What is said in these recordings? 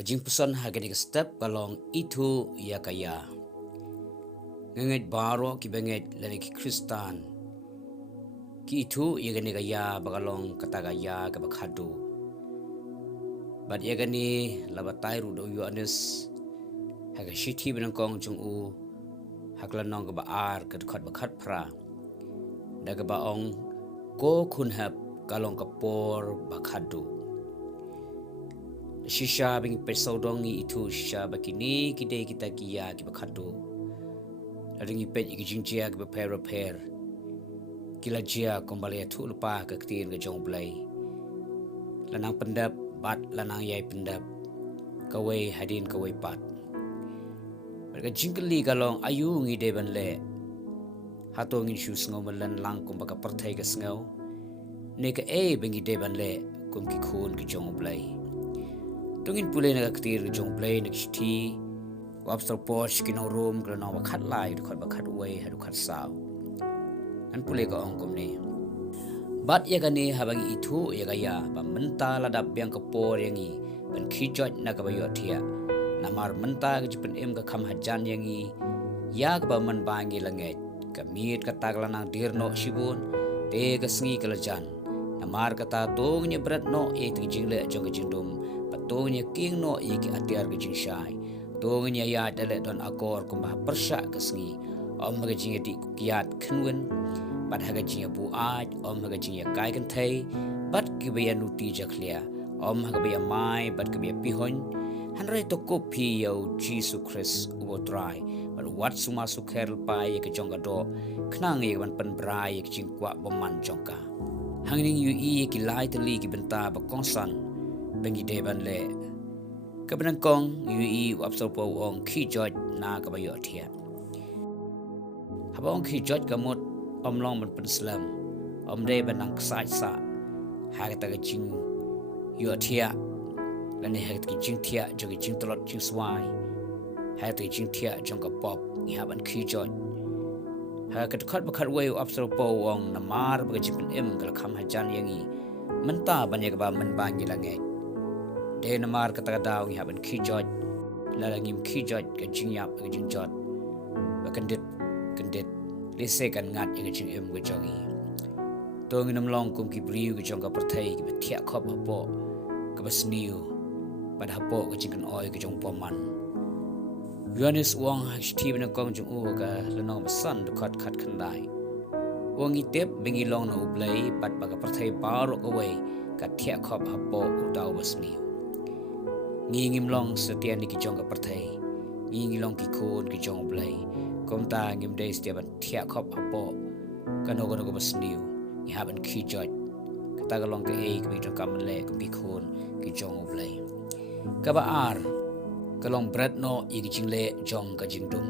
Kajing pesan hagani step kalong Ithuh ya kaya. Ngenget baro ki benget lani ki Kristan. Ki Ithuh ya gani kaya bakalong kata kaya ka bakhadu. Bat ya gani labatai ru do Yohanes haga shithi benangkong jung u haklanong ka baar ka khat bakhat pra. Daga baong ko kunhap kalong kapor bakhadu. Shisha bing pesodongi Ithuh shisha bakini kide kita kia ki bakhadu. Ladingi pet iki jingjia ki repair. Kila jia kembali Ithuh lupa ke ketin ke jong blai. Lanang pendap bat lanang yai pendap. Kawai hadin kawai pat. Mereka jingkeli kalong ayu ngi deban le. Hato ngin shu sngau melan lang kum baka pertai ke sngau. Neka bengi deban le kum ki khun ki jong blai. Tungin pulai nak ketir jong play nak shti wapster posh kino room kerana wakat lai dekat bakat way hadu kat saw an pulai ka ongkom ni bat ya gani habangi Ithuh ya gaya ba menta ladap yang kepor yangi ban khijot nak ba yo thia namar menta ke jipen em ka kham hajan yangi ya ka ba man bangi langet ka miet ka taglanang dirno shibun te ka sngi kalajan namar kata tongnya berat no e tingjingle jong ke jindum patongnya king no e ki atiar ke jinshai tongnya ya dale don akor kumbah persya ke sngi om ga jing di kiat khnwen bat haga jing bu aj om ga jing kai kan thai bat ki be nuti jaklia om ga be mai bat ki be pihon hanre to kopi yo Jesus Christ ubo try but what suma sukher pai ke jong ga do knang e ban pen brai ke jing kwa boman jongka hangning yu i ki lai tali ki benta ba kongsan bengi deban le kabenang kong yu i wapso po ong khi joj na ka bayo thia habong khi joj kamot omlong ban pen slam om de banang sai sa ha ka ta jing yu thia lani ha ki jing thia jogi jing tolot jing swai ha ta jing thia jong ka pop ni ha ban khi joj ha ka khat bakhat way apsro po ong namar ba jipin em kal kham hajan yangi menta banya ba man bangi lange de namar kata daw ngi haben khijot lalangim khijot ka jingyap ka jingjot ba kendit lese kan ngat ka jing em ga jongi to ngi nam long kum ki briu ka jong ka perthai ki thia khop apo ka basniu ba hapo ka jing kan oi ka jong poman Yohanes wong hashti bena kong jung u ka lanong besan dekat khat khandai wong itep bengi long no ublai pat baga perthai baro ka wei ka thia khop hapo utau basni ngingim long setia ni ki jong ka perthai ngingi long ki khon ki jong ublai kom ta ngim dei stia ban thia khop hapo ka no ko basni ni haban ki joj ka ta long ka e ki jong kam le ki khon ki jong ublai ka ba ar kalong bread no igi jingle jong ka jingdum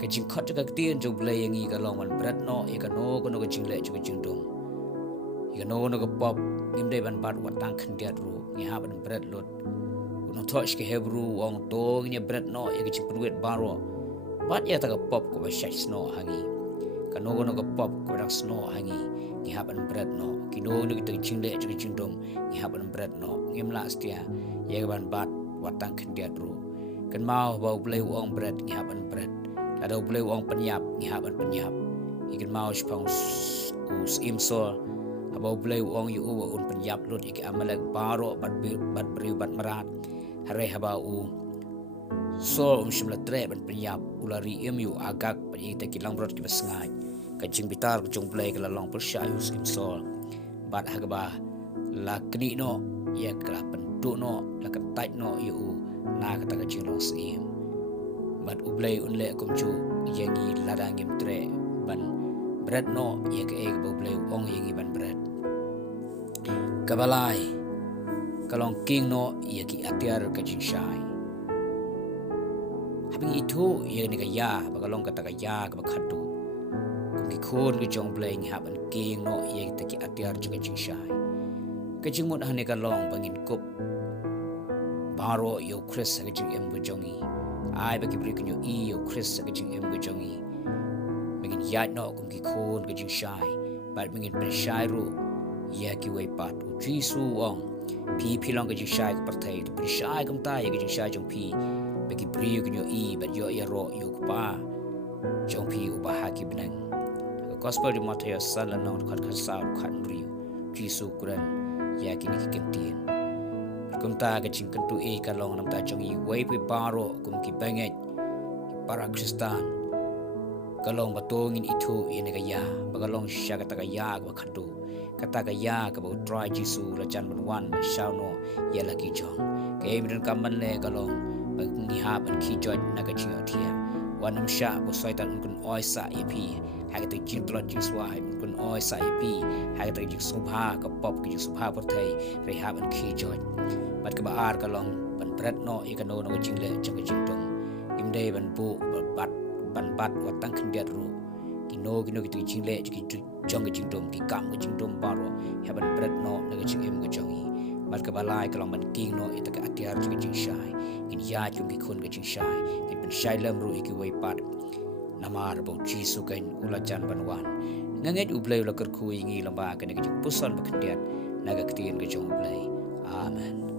ka jing khat ka tien jong blai yangi kalong man bread no e ka no ko ka jingle jong jingdum i ka no ka pop ngim dei ban bat wat tang khan diat ru ni ha ban bread lot no thosh ke hebru wong to ni bread no e ka jing pruet baro bat ya ta ka pop ko ba shach no hangi ka no ka pop ko dak sno hangi ni ha ban bread no ki no ki jingle jong jingdum ni ha ban bread no ngim la stia ye ban bat watang kendiat ru kan mau bau blai wong bread ngi haban bread ada blai wong penyap ngi haban penyap ikan mau spang us imso bau blai wong yu un penyap lut iki amalak baro bat beri bat merat hare haba u so shimla tre ban penyap ulari yu agak pi te kilang brot ki basngai ka jing bitar jong blai kala long persya us imso bat hagaba la kni no ya kala pentu no la kan tait no yu na kata ka jing long sim bat ublai unle kumchu yangi ladangim tre ban bread no ya ka ek ublai ong yangi ban bread kabalai kalong king no ya ki atiar ka jing shai habing Ithuh ya ni ka ya bakalong kata ka ya ka bakhatu kung khon ki jong blai ngi haban king no ya ki atiar ka jing shai kajing mut hane ka long bangin kup baro yo Chris ka jing em gojongi ai ba ki bri kunyo i yo Chris ka jing em gojongi bangin yat no kum ki khon ka jing shai bat bangin pen shai ru ya ki wei pat u tri su wong พี่ลองก็จึงชายกับประเทศเป็นชายกำตายก็จึงชายจงพี่ไปกิบริวกันอยู่บัดย่อยรออยู่กับป้าจงพี่อุบาหากิบนังก็ gospel di Mattheus สันละนองขัดขัดสาวขัดริวจีสุกรันยากินกิเกนเตียนกุมตาก็จึงกันตัวกันลองน้ำตาจงอีไว้ไปบาโรกุมกิบังเงpara Kristan kalong batongin itu ini kaya bagalong siya katakaya ba khadu katakaya ka ba try jisu la chan ban shauno ya lagi jong kay bidan kaman le kalong bag ni ha ban ki join na ka chiyo thia wanam sha bo soitan kun oi sa ep ha ka ti jin tlot jing swai kun oi sa ep ha ka ti jing subha ka pop ki jing subha por thai re ha ban ki join bat ka ba ar kalong ban pret no e ka no no jing le chang ka jing tong imde ban bu ban bat wa tang khndiat ru kino ki jing le ki jong ki jing dom ki kam ki jing dom baro ha ban pret no na ka jing em ka jong i mat ka balai kalong ban king no ita ka atiar ki jing shai kin ya chung ki khun ka jing shai kin ban shai lam ru ki wai pat namar bo jisu kain ula chan ban wan nganget ublai la kar khu ngi lamba ka ne ka jing pusan ba khndiat na ka ktien ka jong ublai amen